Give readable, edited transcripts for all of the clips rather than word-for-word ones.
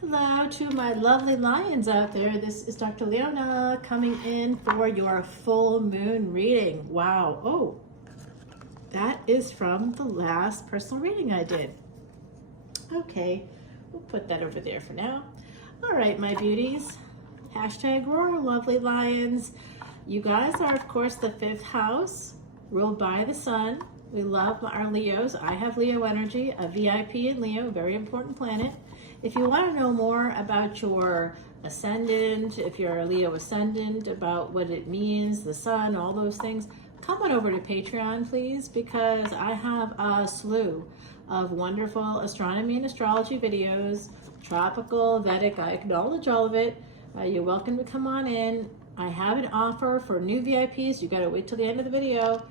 Hello to my lovely lions out there. This is Dr. Leona coming in for your full moon reading. Wow. Oh, that is from the last personal reading I did. Okay, we'll put that over there for now. All right, my beauties. Hashtag roar, lovely lions. You guys are, of course, the fifth house, ruled by the sun. We love our Leos. I have Leo energy, a VIP in Leo, very important planet. If you want to know more about your ascendant, if you're a Leo ascendant, about what it means, the sun, all those things, come on over to Patreon, please, because I have a slew of wonderful astronomy and astrology videos, tropical, Vedic, I acknowledge all of it. You're welcome to come on in. I have an offer for new VIPs. You got to wait till the end of the video,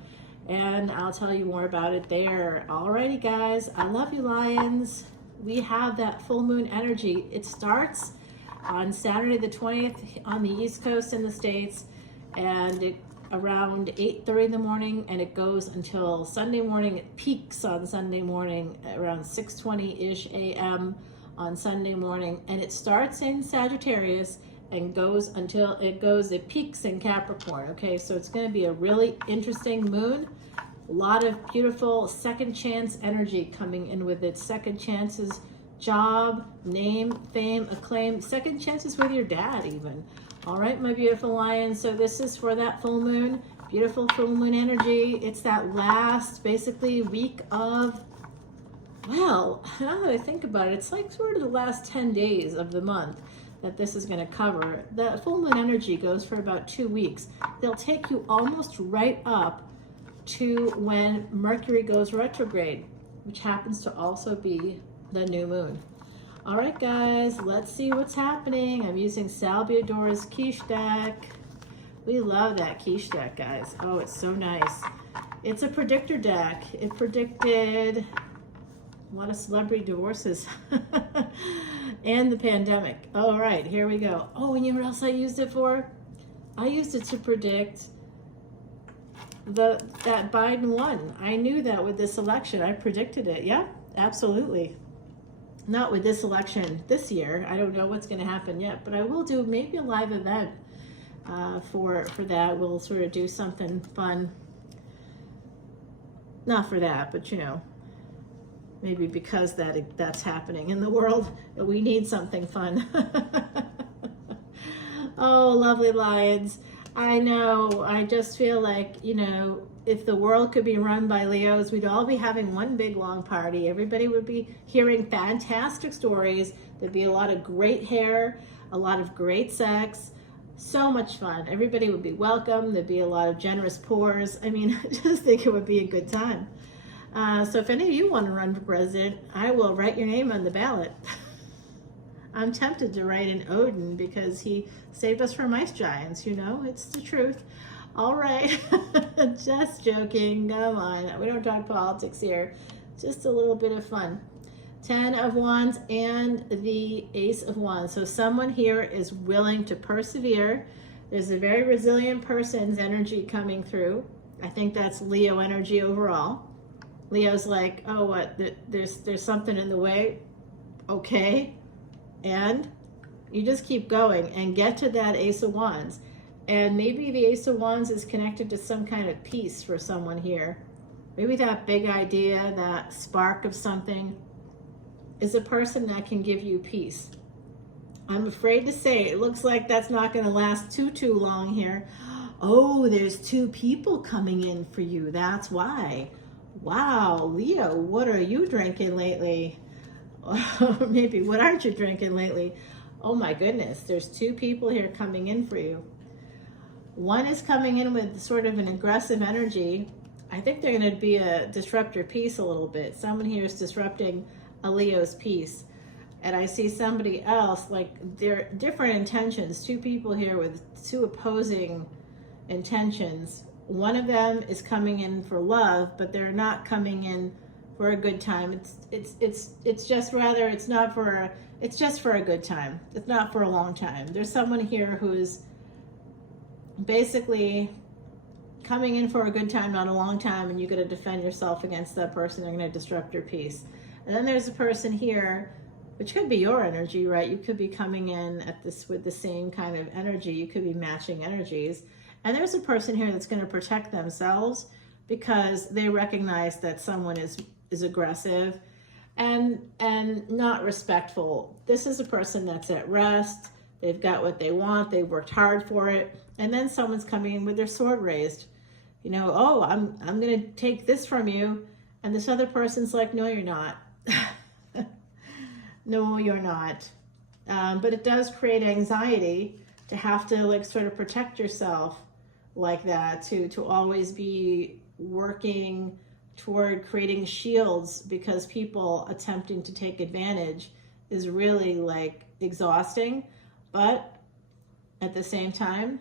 and I'll tell you more about it there. Alrighty, guys, I love you, lions. We have that full moon energy. It starts on Saturday the 20th on the East Coast in the States, and around 8:30 in the morning, and it goes until Sunday morning. It peaks on Sunday morning around 6:20-ish a.m. on Sunday morning, and it starts in Sagittarius and goes until it peaks in Capricorn. Okay, so it's going to be a really interesting moon. A lot of beautiful second chance energy coming in with it. Second chances, job, name, fame, acclaim, second chances with your dad even. All right, my beautiful lions. So this is for that full moon, beautiful full moon energy. It's that last basically week of, well, now that I think about it, it's like sort of the last 10 days of the month that this is going to cover. The full moon energy goes for about 2 weeks. They'll take you almost right up to when Mercury goes retrograde, which happens to also be the new moon. All right, guys, let's see what's happening. I'm using Salvador's quiche deck. We love that quiche deck, guys. Oh, it's so nice. It's a predictor deck. It predicted a lot of celebrity divorces and the pandemic. All right, here we go. Oh, and you know what else I used it for? I used it to predict that Biden won. I knew that with this election. I predicted it. Yeah, absolutely. Not with this election this year. I don't know what's going to happen yet, but I will do maybe a live event for that. We'll sort of do something fun. Not for that, but you know, maybe because that's happening in the world, we need something fun. Oh, lovely lions. I know, I just feel like, you know, if the world could be run by Leos, we'd all be having one big long party. Everybody would be hearing fantastic stories. There'd be a lot of great hair, a lot of great sex, so much fun. Everybody would be welcome. There'd be a lot of generous pours. I mean, I just think it would be a good time. So if any of you want to run for president, I will write your name on the ballot. I'm tempted to write in Odin because he saved us from ice giants, you know, it's the truth. All right, just joking, come on, we don't talk politics here, just a little bit of fun. 10 of Wands and the Ace of Wands. So someone here is willing to persevere. There's a very resilient person's energy coming through. I think that's Leo energy overall. Leo's like, oh, what, there's something in the way, okay. And you just keep going and get to that Ace of Wands. And maybe the Ace of Wands is connected to some kind of peace for someone here. Maybe that big idea, that spark of something is a person that can give you peace. I'm afraid to say it looks like that's not going to last too long here. Oh, there's 2 people coming in for you. That's why. Wow, Leo, what are you drinking lately? Or maybe, what aren't you drinking lately? Oh my goodness, there's 2 people here coming in for you. One is coming in with sort of an aggressive energy. I think they're going to be a disrupt your peace a little bit. Someone here is disrupting a Leo's peace. And I see somebody else, like, they're different intentions. 2 people here with 2 opposing intentions. One of them is coming in for love, but they're not coming in for a good time. It's just rather, it's just for a good time. It's not for a long time. There's someone here who's basically coming in for a good time, not a long time, and you got to defend yourself against that person. They're going to disrupt your peace. And then there's a person here which could be your energy, right? You could be coming in at this with the same kind of energy. You could be matching energies. And there's a person here that's going to protect themselves because they recognize that someone is aggressive and not respectful. This is a person that's at rest. They've got what they want. They worked hard for it. And then someone's coming in with their sword raised. You know, oh, I'm going to take this from you. And this other person's like, no, you're not. No, you're not. But it does create anxiety to have to like sort of protect yourself like that, to always be working toward creating shields, because people attempting to take advantage is really like exhausting. But at the same time,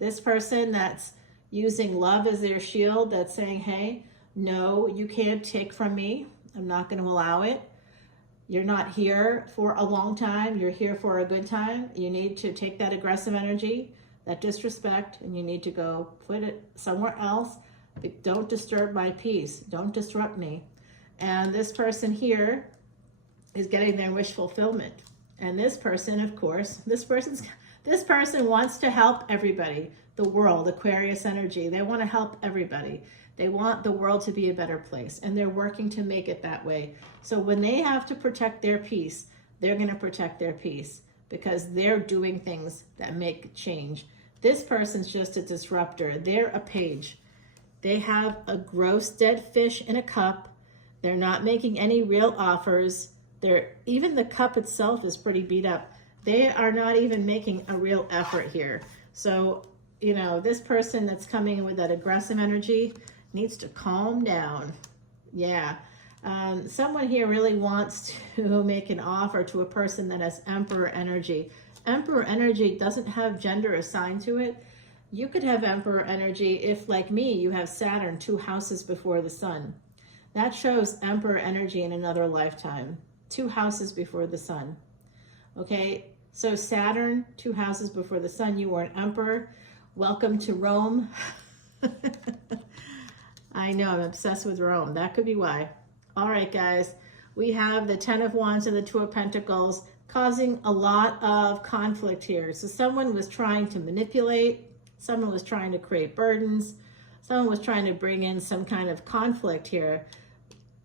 this person that's using love as their shield, that's saying, hey, no, you can't take from me. I'm not going to allow it. You're not here for a long time. You're here for a good time. You need to take that aggressive energy, that disrespect, and you need to go put it somewhere else. But don't disturb my peace. Don't disrupt me. And this person here is getting their wish fulfillment. And this person, of course, this person wants to help everybody. The world, Aquarius energy. They want to help everybody. They want the world to be a better place, and they're working to make it that way. So when they have to protect their peace, they're going to protect their peace because they're doing things that make change. This person's just a disruptor. They're a page. They have a gross dead fish in a cup. They're not making any real offers. Even the cup itself is pretty beat up. They are not even making a real effort here. So, you know, this person that's coming in with that aggressive energy needs to calm down. Yeah. Someone here really wants to make an offer to a person that has Emperor energy. Emperor energy doesn't have gender assigned to it. You could have Emperor energy if, like me, you have Saturn 2 houses before the sun. That shows Emperor energy in another lifetime. 2 houses before the sun. Okay, so Saturn, 2 houses before the sun, you were an Emperor. Welcome to Rome. I know, I'm obsessed with Rome. That could be why. All right, guys. We have the 10 of Wands and the 2 of Pentacles causing a lot of conflict here. So someone was trying to manipulate. Someone was trying to create burdens. Someone was trying to bring in some kind of conflict here.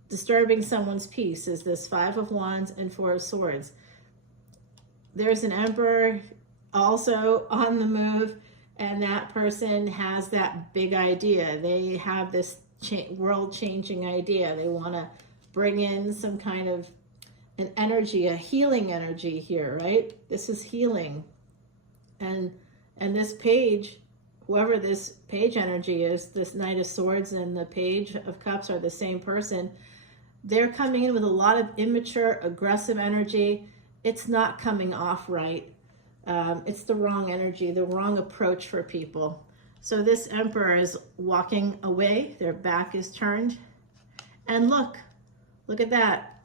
Disturbing someone's peace is this 5 of Wands and 4 of Swords. There's an Emperor also on the move. And that person has that big idea. They have this world-changing idea. They want to bring in some kind of an energy, a healing energy here, right? This is healing. And this page, whoever this page energy is, this Knight of Swords and the Page of Cups are the same person. They're coming in with a lot of immature, aggressive energy. It's not coming off right. It's the wrong energy, the wrong approach for people. So this Emperor is walking away. Their back is turned. And look at that.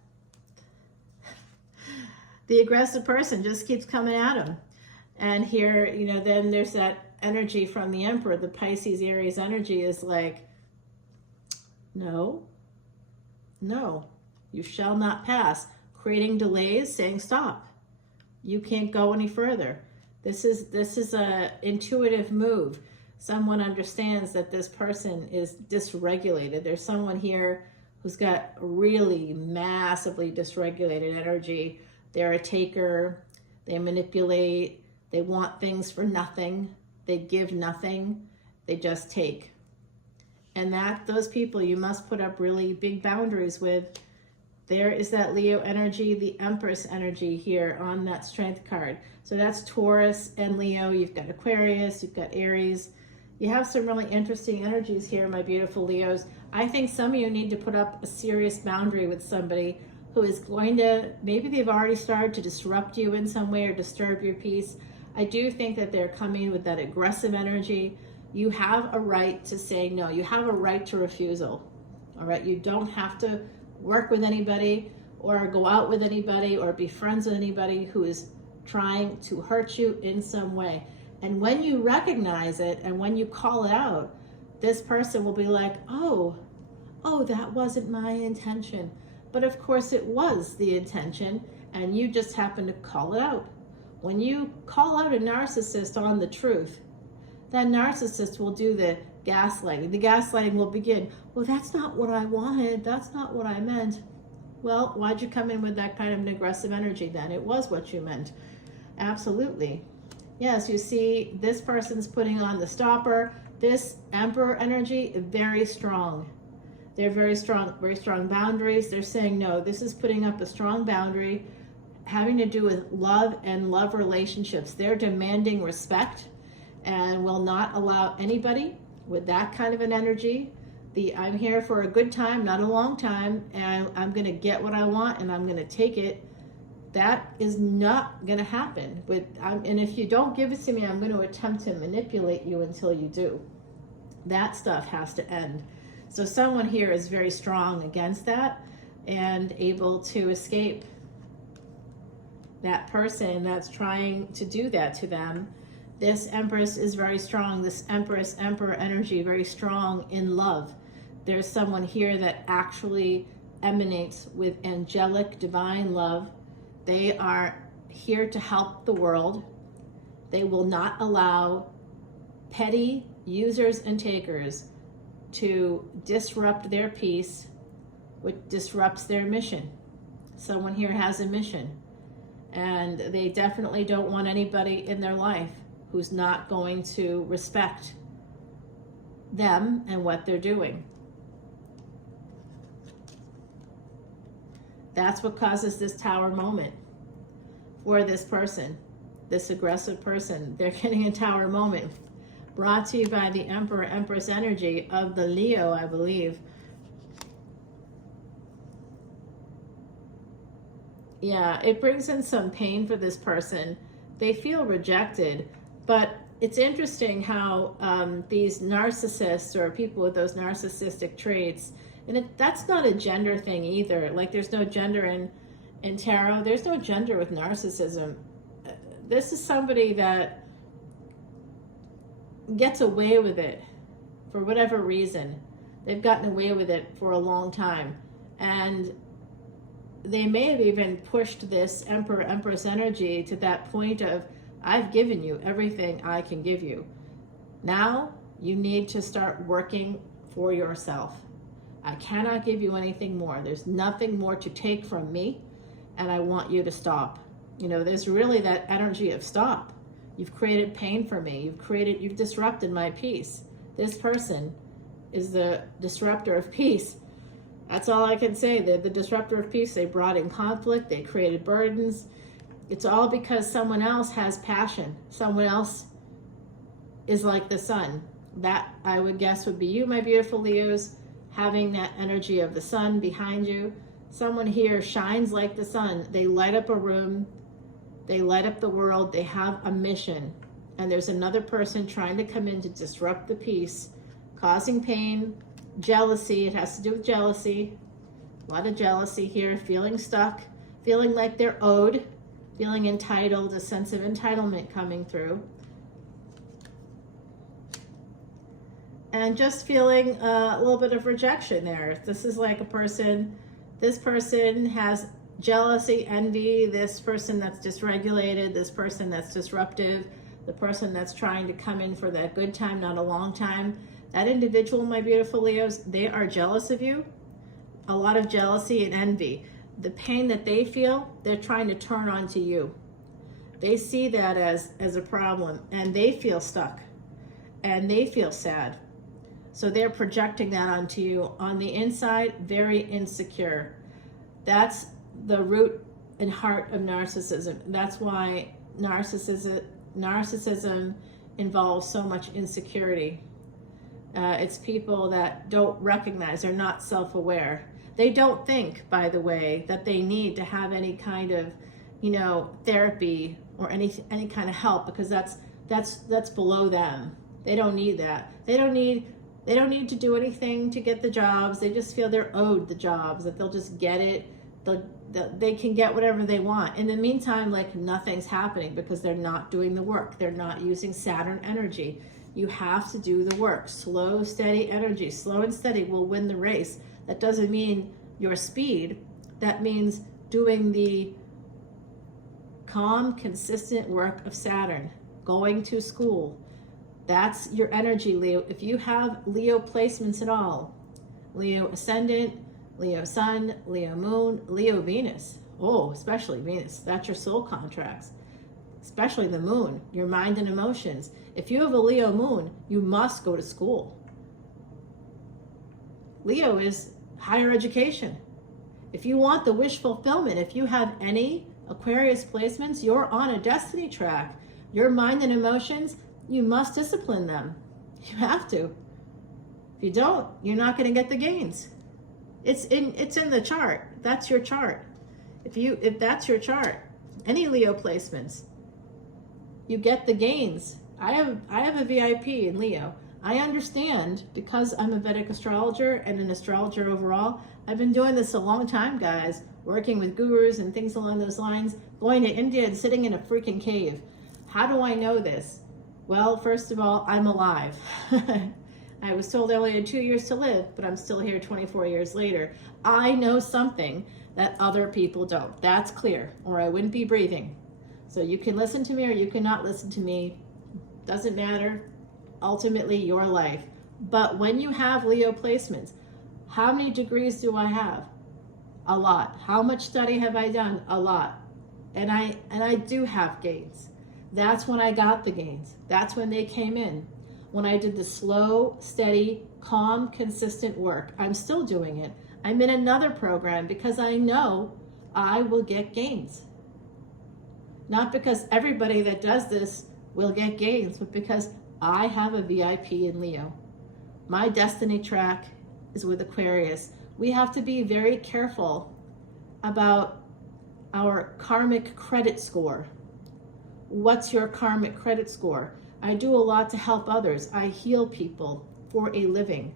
The aggressive person just keeps coming at him. And here, you know, then there's that energy from the Emperor. The Pisces Aries energy is like, no, you shall not pass. Creating delays, saying stop. You can't go any further. This is a intuitive move. Someone understands that this person is dysregulated. There's someone here who's got really massively dysregulated energy. They're a taker. They manipulate. They want things for nothing. They give nothing. They just take. And those people you must put up really big boundaries with. There is that Leo energy, the Empress energy here on that Strength card. So that's Taurus and Leo. You've got Aquarius, you've got Aries. You have some really interesting energies here, my beautiful Leos. I think some of you need to put up a serious boundary with somebody who is going to, maybe they've already started to disrupt you in some way or disturb your peace. I do think that they're coming with that aggressive energy. You have a right to say no. You have a right to refusal. All right, you don't have to work with anybody or go out with anybody or be friends with anybody who is trying to hurt you in some way. And when you recognize it and when you call it out, this person will be like, oh, that wasn't my intention. but of course it was the intention, and you just happened to call it out. When you call out a narcissist on the truth, that narcissist will do the gaslighting. The gaslighting will begin, well, that's not what I wanted, that's not what I meant. Well, why'd you come in with that kind of an aggressive energy then? It was what you meant. Absolutely. Yes, you see, this person's putting on the stopper. This Emperor energy, very strong. They're very strong boundaries. They're saying, no, this is putting up a strong boundary having to do with love and love relationships. They're demanding respect and will not allow anybody with that kind of an energy. I'm here for a good time, not a long time, and I'm going to get what I want and I'm going to take it. That is not going to happen. And if you don't give it to me, I'm going to attempt to manipulate you until you do. That stuff has to end. So someone here is very strong against that and able to escape that person that's trying to do that to them. This Empress is very strong. This Empress, Emperor energy, very strong in love. There's someone here that actually emanates with angelic, divine love. They are here to help the world. They will not allow petty users and takers to disrupt their peace, which disrupts their mission. Someone here has a mission, and they definitely don't want anybody in their life who's not going to respect them and what they're doing. That's what causes this Tower moment for this person, this aggressive person. They're getting a Tower moment. Brought to you by the Emperor, Empress energy of the Leo, I believe. Yeah, it brings in some pain for this person. They feel rejected, but it's interesting how these narcissists or people with those narcissistic traits, and that's not a gender thing either. Like, there's no gender in tarot. There's no gender with narcissism. This is somebody that gets away with it for whatever reason. They've gotten away with it for a long time. And they may have even pushed this Emperor, Empress energy to that point of, I've given you everything I can give you. Now you need to start working for yourself. I cannot give you anything more. There's nothing more to take from me, and I want you to stop. You know, there's really that energy of stop. You've created pain for me. You've disrupted my peace. This person is the disruptor of peace. That's all I can say. They're the disruptor of peace. They brought in conflict. They created burdens. It's all because someone else has passion. Someone else is like the sun. That, I would guess, would be you, my beautiful Leos, having that energy of the sun behind you. Someone here shines like the sun. They light up a room. They light up the world. They have a mission. And there's another person trying to come in to disrupt the peace, causing pain, jealousy. It has to do with jealousy. A lot of jealousy here. Feeling stuck. Feeling like they're owed. Feeling entitled. A sense of entitlement coming through. And just feeling a little bit of rejection there. This is like a person, this person has jealousy, envy, this person that's dysregulated, this person that's disruptive, the person that's trying to come in for that good time, not a long time. That individual, my beautiful Leos, they are jealous of you. A lot of jealousy and envy. The pain that they feel, they're trying to turn onto you. They see that as a problem, and they feel stuck, and they feel sad. So they're projecting that onto you. On the inside, very insecure. That's the root and heart of narcissism. That's why narcissism involves so much insecurity. It's people that don't recognize, they're not self-aware. They don't think, by the way, that they need to have any kind of, therapy or any kind of help, because that's below them. They don't need that. They don't need to do anything to get the jobs. They just feel they're owed the jobs, that they'll just get it. They can get whatever they want. In the meantime, like, nothing's happening because they're not doing the work. They're not using Saturn energy. You have to do the work. Slow, steady energy. Slow and steady will win the race. That doesn't mean your speed, That means doing the calm, consistent work of Saturn, going to school. That's your energy, Leo. If you have Leo placements at all, Leo Ascendant, Leo Sun, Leo Moon, Leo Venus. Oh, especially Venus. That's your soul contracts. Especially the Moon, your mind and emotions. If you have a Leo Moon, you must go to school. Leo is higher education. If you want the wish fulfillment, if you have any Aquarius placements, you're on a destiny track. Your mind and emotions, you must discipline them. You have to. If you don't, you're not going to get the gains. It's in the chart. That's your chart. If that's your chart, any Leo placements, you get the gains. I have a VIP in Leo. I understand, because I'm a Vedic astrologer and an astrologer overall. I've been doing this a long time, guys, working with gurus and things along those lines, going to India and sitting in a freaking cave. How do I know this? Well, first of all, I'm alive. I was told I only had 2 years to live, but I'm still here 24 years later. I know something that other people don't. That's clear, or I wouldn't be breathing. So you can listen to me or you cannot listen to me. Doesn't matter. Ultimately, your life. But when you have Leo placements, how many degrees do I have? A lot. How much study have I done? A lot. And I do have gains. That's when I got the gains. That's when they came in. When I did the slow, steady, calm, consistent work. I'm still doing it. I'm in another program because I know I will get gains. Not because everybody that does this will get gains, but because I have a VIP in Leo. My destiny track is with Aquarius. We have to be very careful about our karmic credit score. What's your karmic credit score? I do a lot to help others. I heal people for a living.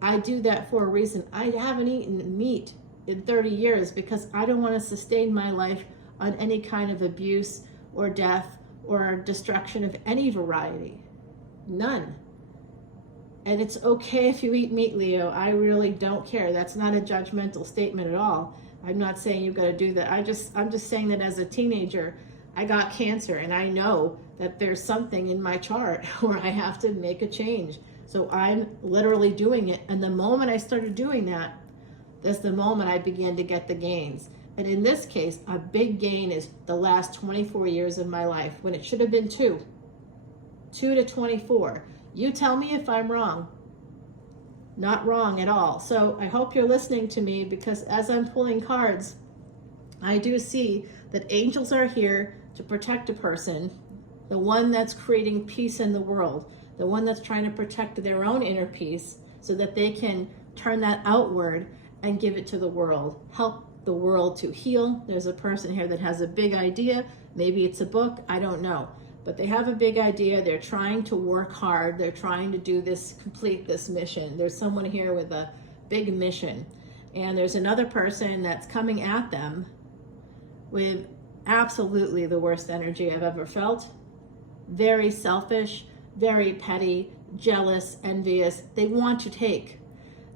I do that for a reason. I haven't eaten meat in 30 years because I don't want to sustain my life on any kind of abuse or death or destruction of any variety. None. And it's okay if you eat meat, Leo. I really don't care. That's not a judgmental statement at all. I'm not saying you've got to do that. I'm just saying that as a teenager, I got cancer, and I know that there's something in my chart where I have to make a change. So I'm literally doing it. And the moment I started doing that, that's the moment I began to get the gains. And in this case, a big gain is the last 24 years of my life, when it should have been 2 to 24. You tell me if I'm wrong. Not wrong at all. So I hope you're listening to me, because as I'm pulling cards, I do see that angels are here to protect a person, the one that's creating peace in the world, the one that's trying to protect their own inner peace so that they can turn that outward and give it to the world. Help the world to heal. There's a person here that has a big idea. Maybe it's a book. I don't know. But they have a big idea. They're trying to work hard. They're trying to do this, complete this mission. There's someone here with a big mission. And there's another person that's coming at them with absolutely the worst energy I've ever felt. Very selfish, very petty, jealous, envious. They want to take.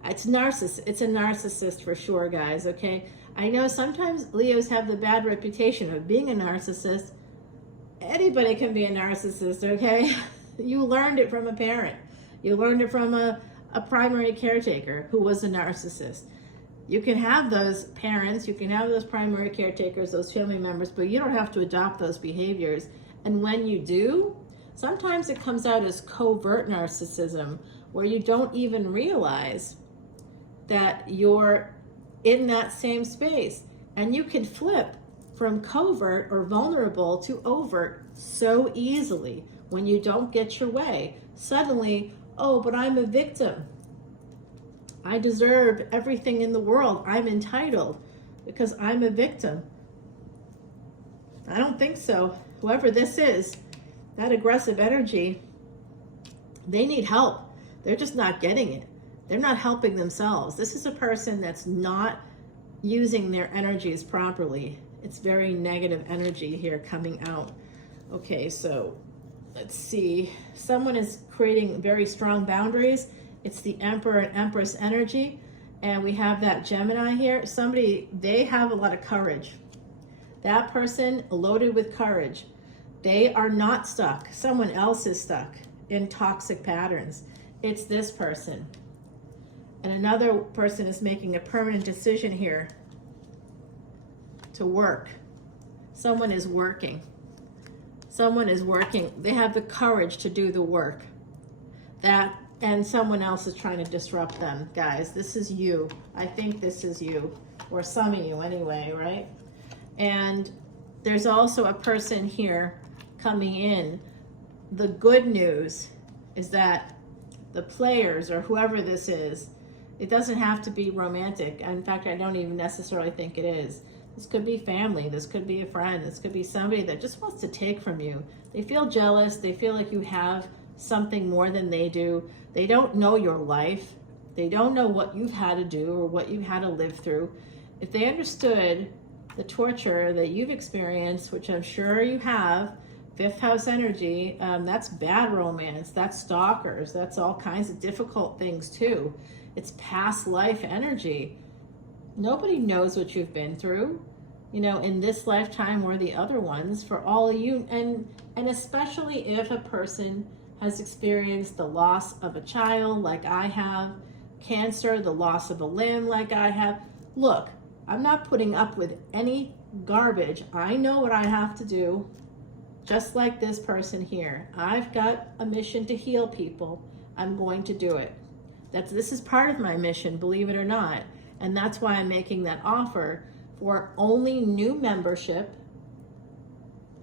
It's narcissist. It's a narcissist for sure, guys, okay? I know sometimes Leos have the bad reputation of being a narcissist. Anybody can be a narcissist, okay? You learned it from a parent. You learned it from a primary caretaker who was a narcissist. You can have those parents, you can have those primary caretakers, those family members, but you don't have to adopt those behaviors. And when you do, sometimes it comes out as covert narcissism, where you don't even realize that you're in that same space. And you can flip from covert or vulnerable to overt so easily when you don't get your way. Suddenly, oh, but I'm a victim. I deserve everything in the world. I'm entitled because I'm a victim. I don't think so. Whoever this is, that aggressive energy, they need help. They're just not getting it. They're not helping themselves. This is a person that's not using their energies properly. It's very negative energy here coming out. Okay, so let's see. Someone is creating very strong boundaries. It's the Emperor and Empress energy. And we have that Gemini here. Somebody, they have a lot of courage. That person loaded with courage. They are not stuck. Someone else is stuck in toxic patterns. It's this person. And another person is making a permanent decision here to work. Someone is working. Someone is working. They have the courage to do the work. And someone else is trying to disrupt them. Guys, this is you. I think this is you, or some of you anyway, right? And there's also a person here coming in. The good news is that the players, or whoever this is, it doesn't have to be romantic. In fact, I don't even necessarily think it is. This could be family. This could be a friend. This could be somebody that just wants to take from you. They feel jealous. They feel like you have something more than they do. They don't know your life. They don't know what you've had to do or what you had to live through. If they understood the torture that you've experienced, which I'm sure you have, fifth house energy, that's bad romance, that's stalkers, that's all kinds of difficult things too. It's past life energy. Nobody knows what you've been through, you know, in this lifetime or the other ones, for all of you. And especially if a person has experienced the loss of a child like I have, cancer, the loss of a limb like I have. Look, I'm not putting up with any garbage. I know what I have to do, just like this person here. I've got a mission to heal people. I'm going to do it. This is part of my mission, believe it or not. And that's why I'm making that offer for only new membership,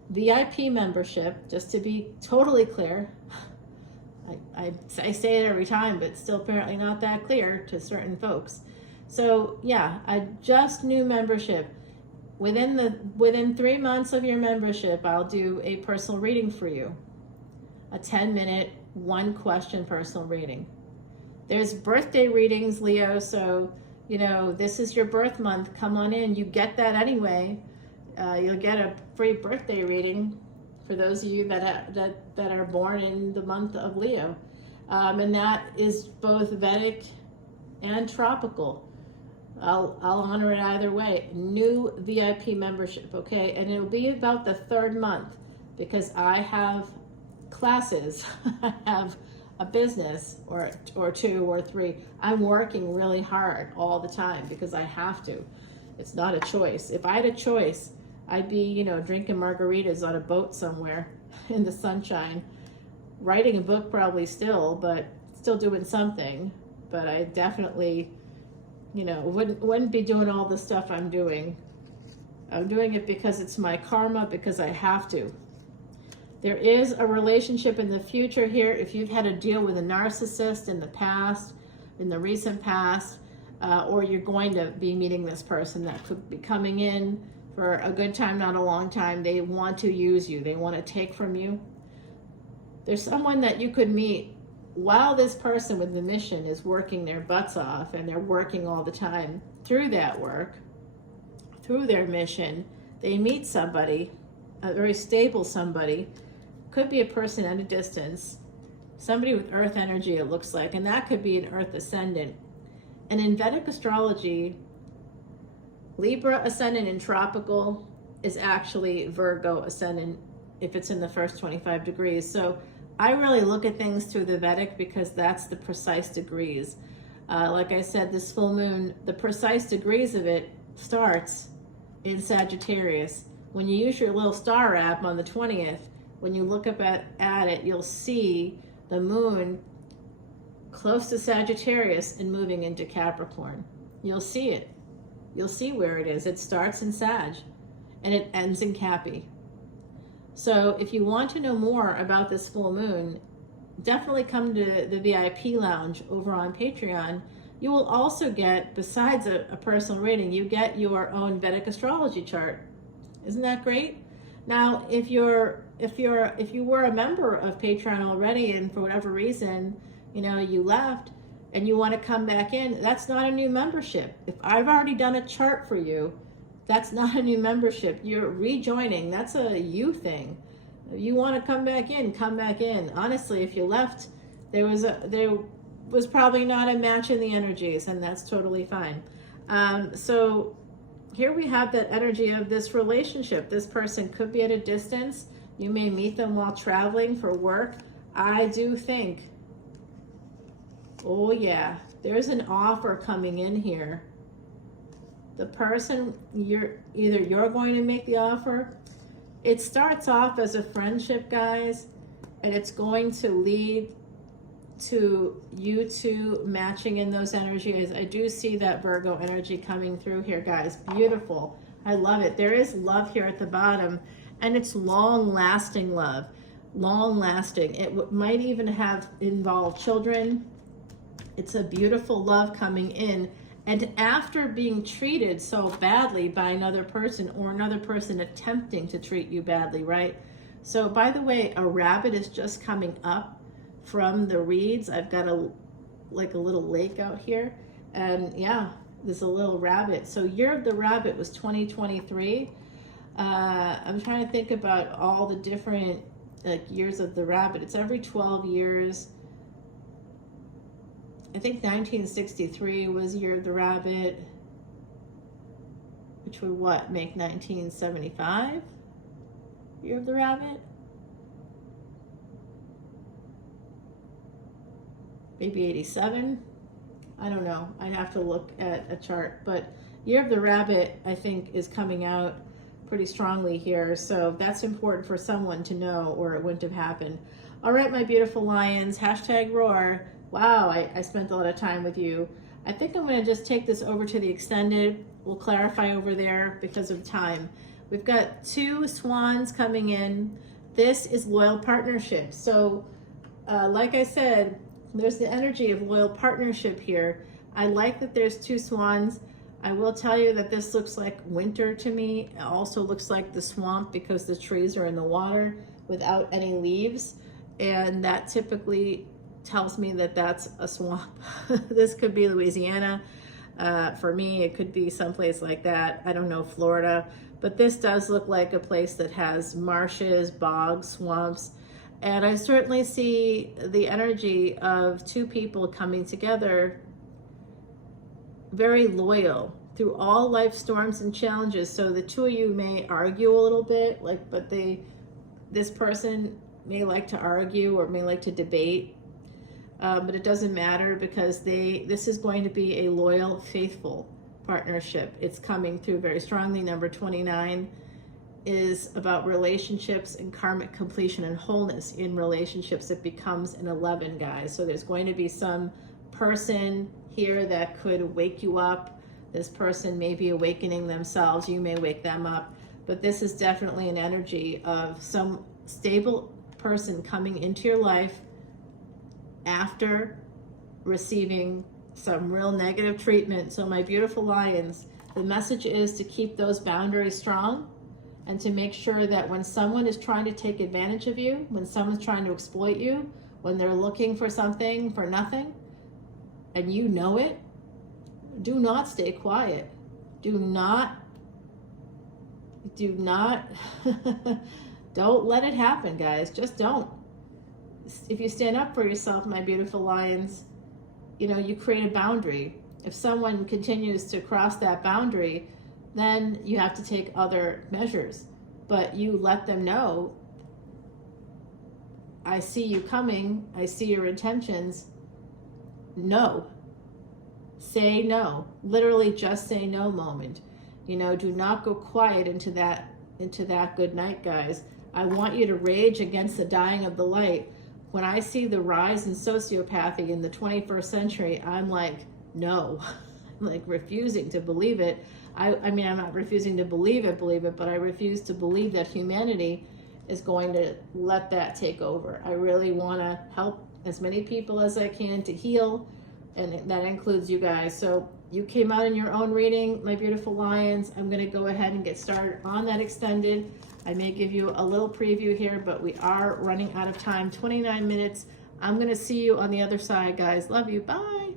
VIP membership, just to be totally clear. I say it every time, but still apparently not that clear to certain folks. So yeah, just new membership. Within 3 months of your membership, I'll do a personal reading for you. A 10-minute, 1-question personal reading. There's birthday readings, Leo, so you know, this is your birth month. Come on in. You get that anyway. You'll get a free birthday reading for those of you that are born in the month of Leo. And that is both Vedic and tropical. I'll honor it either way. New VIP membership, okay? And it'll be about the 3rd month because I have classes. I have a business or 2 or 3. I'm working really hard all the time because I have to. It's not a choice. If I had a choice, I'd be, you know, drinking margaritas on a boat somewhere in the sunshine, writing a book probably still, but still doing something. But I definitely, you know, wouldn't be doing all the stuff I'm doing. I'm doing it because it's my karma, because I have to. There is a relationship in the future here. If you've had to deal with a narcissist in the past, in the recent past, or you're going to be meeting this person that could be coming in for a good time, not a long time. They want to use you. They want to take from you. There's someone that you could meet while this person with the mission is working their butts off, and they're working all the time through that work, through their mission. They meet somebody, a very stable somebody. Could be a person at a distance, somebody with earth energy, it looks like, and that could be an earth ascendant. And in Vedic astrology, Libra ascendant in tropical is actually Virgo ascendant if it's in the first 25 degrees. So I really look at things through the Vedic because that's the precise degrees. Like I said, this full moon, the precise degrees of it starts in Sagittarius. When you use your little star app on the 20th, when you look up at it, you'll see the moon close to Sagittarius and moving into Capricorn. You'll see it. You'll see where it is. It starts in Sag and it ends in Cappy. So if you want to know more about this full moon, definitely come to the VIP lounge over on Patreon. You will also get, besides a personal reading, you get your own Vedic astrology chart. Isn't that great? Now, if you were a member of Patreon already and for whatever reason, you know, you left and you want to come back in, that's not a new membership. If I've already done a chart for you, that's not a new membership. You're rejoining. That's a you thing. If you want to come back in, come back in. Honestly, if you left, there was probably not a match in the energies, and that's totally fine. So here we have that energy of this relationship. This person could be at a distance. You may meet them while traveling for work. I do think, oh yeah, there's an offer coming in here. The person, you're going to make the offer. It starts off as a friendship, guys, and it's going to lead to you two matching in those energies. I do see that Virgo energy coming through here, guys. Beautiful. I love it. There is love here at the bottom, and it's long-lasting love. Long-lasting. It might even have involved children. It's a beautiful love coming in, and after being treated so badly by another person, or another person attempting to treat you badly, right? So, by the way, a rabbit is just coming up from the reeds. I've got a little lake out here, and yeah, there's a little rabbit. So year of the rabbit was 2023. I'm trying to think about all the different years of the rabbit. It's every 12 years. I think 1963 was year of the rabbit, which would make 1975 year of the rabbit? Maybe 87. I don't know. I'd have to look at a chart. But year of the rabbit, I think, is coming out pretty strongly here. So that's important for someone to know, or it wouldn't have happened. All right, my beautiful lions. #roar. Wow, I spent a lot of time with you. I think I'm going to just take this over to the extended. We'll clarify over there because of time. We've got 2 swans coming in. This is loyal partnership. So like I said, there's the energy of loyal partnership here. I like that there's 2 swans. I will tell you that this looks like winter to me. It also looks like the swamp because the trees are in the water without any leaves. And that typically tells me that that's a swamp. This could be Louisiana. For me, it could be someplace like that. I don't know, Florida. But this does look like a place that has marshes, bogs, swamps. And I certainly see the energy of 2 people coming together, very loyal through all life storms and challenges. So the 2 of you may argue a little bit, but this person may like to argue or may like to debate, but it doesn't matter because this is going to be a loyal, faithful partnership. It's coming through very strongly. Number 29 is about relationships and karmic completion and wholeness in relationships. It becomes an 11, guys. So there's going to be some person here that could wake you up. This person may be awakening themselves. You may wake them up. But this is definitely an energy of some stable person coming into your life after receiving some real negative treatment. So my beautiful lions, the message is to keep those boundaries strong, and to make sure that when someone is trying to take advantage of you, when someone's trying to exploit you, when they're looking for something for nothing, and you know it, do not stay quiet. Do not, don't let it happen, guys. Just don't. If you stand up for yourself, my beautiful lions, you create a boundary. If someone continues to cross that boundary, then you have to take other measures. But you let them know, I see you coming, I see your intentions. No. Say no. Literally just say no moment. Do not go quiet into that good night, guys. I want you to rage against the dying of the light. When I see the rise in sociopathy in the 21st century, I'm like, no. I'm like refusing to believe it. I mean, I'm not refusing to believe it, but I refuse to believe that humanity is going to let that take over. I really want to help as many people as I can to heal, and that includes you guys. So you came out in your own reading, my beautiful lions. I'm going to go ahead and get started on that extended. I may give you a little preview here, but we are running out of time, 29 minutes. I'm going to see you on the other side, guys. Love you. Bye.